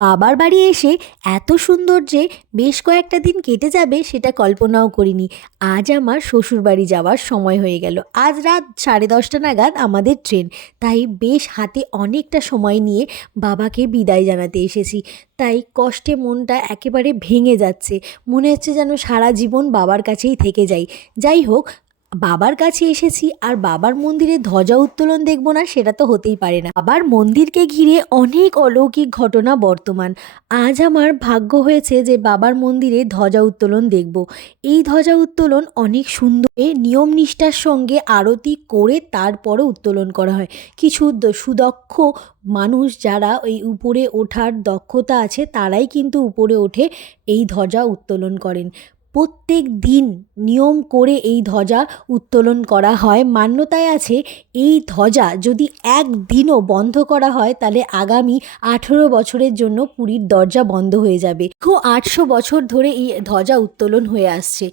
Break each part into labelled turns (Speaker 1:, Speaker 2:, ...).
Speaker 1: বাবার বাড়ি এসে এত সুন্দর যে বেশ কয়েকটা দিন কেটে যাবে সেটা কল্পনাও করিনি। আজ আমার শ্বশুর বাড়ি যাওয়ার সময় হয়ে গেল। আজ রাত সাড়ে দশটা নাগাদ আমাদের ট্রেন। তাই বেশ হাতে অনেকটা সময় নিয়ে বাবাকে বিদায় জানাতে এসেছি। তাই কষ্টে মনটা একেবারে ভেঙে যাচ্ছে। মনে হচ্ছে যেন সারা জীবন বাবার কাছেই থেকে যাই। যাই হোক বাবার কাছে এসেছি আর বাবার মন্দিরে ধ্বজা উত্তোলন দেখব না, সেটা তো হতেই পারে না। বাবার মন্দিরকে ঘিরে অনেক অলৌকিক ঘটনা বর্তমান। আজ আমার ভাগ্য হয়েছে যে বাবার মন্দিরে ধ্বজা উত্তোলন দেখব। এই ধ্বজা উত্তোলন অনেক সুন্দর। নিয়ম নিষ্ঠার সঙ্গে আরতি করে তারপরে উত্তোলন করা হয়। কিছু সুদক্ষ মানুষ যারা এই উপরে ওঠার দক্ষতা আছে, তারাই কিন্তু উপরে ওঠে এই ধ্বজা উত্তোলন করেন। প্রত্যেক দিন নিয়ম করে এই ধ্বজা উত্তোলন করা হয়। মান্যতায় আছে, এই ধ্বজা যদি একদিনও বন্ধ করা হয়, তাহলে আগামী আঠেরো বছরের জন্য পুরীর দরজা বন্ধ হয়ে যাবে। খুব আটশো বছর ধরে এই ধ্বজা উত্তোলন হয়ে আসছে।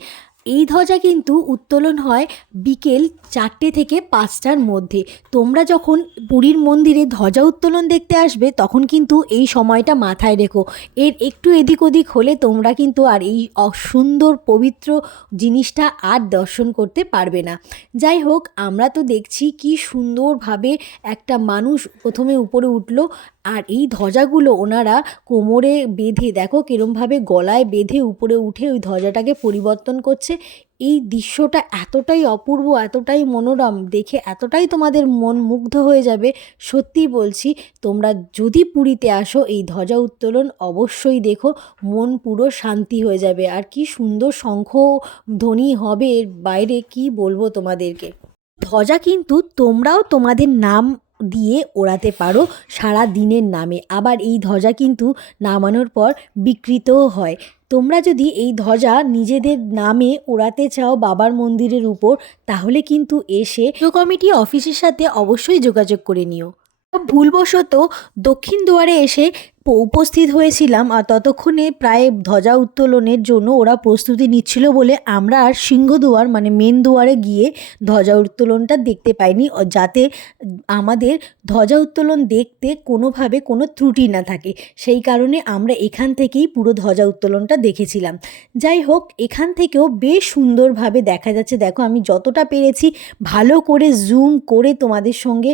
Speaker 1: এই ধ্বজা কিন্তু উত্তোলন হয় বিকেল চারটে থেকে পাঁচটার মধ্যে। তোমরা যখন পুরীর মন্দিরে ধ্বজা উত্তোলন দেখতে আসবে, তখন কিন্তু এই সময়টা মাথায় রেখো। এর একটু এদিক ওদিক হলে তোমরা কিন্তু আর এই অসুন্দর, পবিত্র জিনিসটা আর দর্শন করতে পারবে না। যাই হোক, আমরা তো দেখছি কি সুন্দরভাবে একটা মানুষ প্রথমে উপরে উঠল আর এই ধ্বজাগুলো ওনারা কোমরে বেঁধে, দেখো কিরমভাবে গলায় বেঁধে উপরে উঠে ওই ধ্বজাটাকে পরিবর্তন করছে। এই দৃশ্যটা এতটাই অপূর্ব, এতটাই মনোরম, দেখে এতটাই তোমাদের মন মুগ্ধ হয়ে যাবে সত্যি বলছি, তোমরা যদি পুরীতে আসো, এই ধ্বজা উত্তোলন অবশ্যই দেখো, মন পুরো শান্তি হয়ে যাবে। আর কি সুন্দর শঙ্খ ধ্বনি হবে এর বাইরে, কি বলব তোমাদেরকে? ধ্বজা কিন্তু তোমরাও তোমাদের নাম দিয়ে ওড়াতে পারো সারা দিনের নামে। আবার এই ধ্বজা কিন্তু নামানোর পর বিকৃতও হয়। তোমরা যদি এই ধ্বজা নিজেদের নামে ওড়াতে চাও বাবার মন্দিরের উপর, তাহলে কিন্তু এসে কমিটি অফিসের সাথে অবশ্যই যোগাযোগ করে নিও। ভুলবশত দক্ষিণ দুয়ারে এসে উপস্থিত হয়েছিলাম আর ততক্ষণে প্রায় ধ্বজা উত্তোলনের জন্য ওরা প্রস্তুতি নিচ্ছিল বলে আমরা আর সিংহদুয়ার মানে মেন দুয়ারে গিয়ে ধ্বজা উত্তোলনটা দেখতে পাইনি। যাতে আমাদের ধ্বজা উত্তোলন দেখতে কোনোভাবে কোনো ত্রুটি না থাকে। সেই কারণে আমরা এখান থেকেই পুরো ধ্বজা উত্তোলনটা দেখেছিলাম। যাই হোক, এখান থেকেও বেশ সুন্দরভাবে দেখা যাচ্ছে। দেখো, আমি যতটা পেরেছি ভালো করে জুম করে তোমাদের সঙ্গে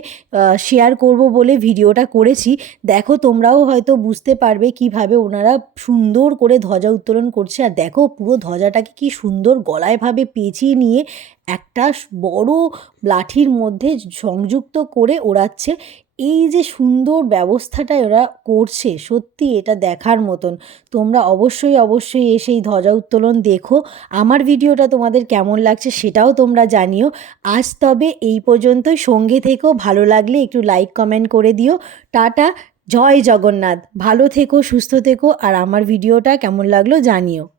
Speaker 1: শেয়ার করব বলে ভিডিওটা করেছি। দেখো, তোমরাও হয়তো বুঝতে পারবে কীভাবে ওনারা সুন্দর করে ধ্বজা উত্তোলন করছে। আর দেখো, পুরো ধ্বজাটাকে কি সুন্দর গলায়ভাবে পেঁচিয়ে নিয়ে একটা বড় লাঠির মধ্যে সংযুক্ত করে ওড়াচ্ছে। এই যে সুন্দর ব্যবস্থাটা ওরা করছে, সত্যি এটা দেখার মতন। তোমরা অবশ্যই অবশ্যই এসে এই ধ্বজা উত্তোলন দেখো। আমার ভিডিওটা তোমাদের কেমন লাগছে সেটাও তোমরা জানিও। আজ তবে এই পর্যন্তই। সঙ্গে থেকেও ভালো লাগলে একটু লাইক কমেন্ট করে দিও। টাটা। জয় জগন্নাথ ভালো থেকো সুস্থ থেকো আর আমার ভিডিওটা কেমন লাগল জানিও।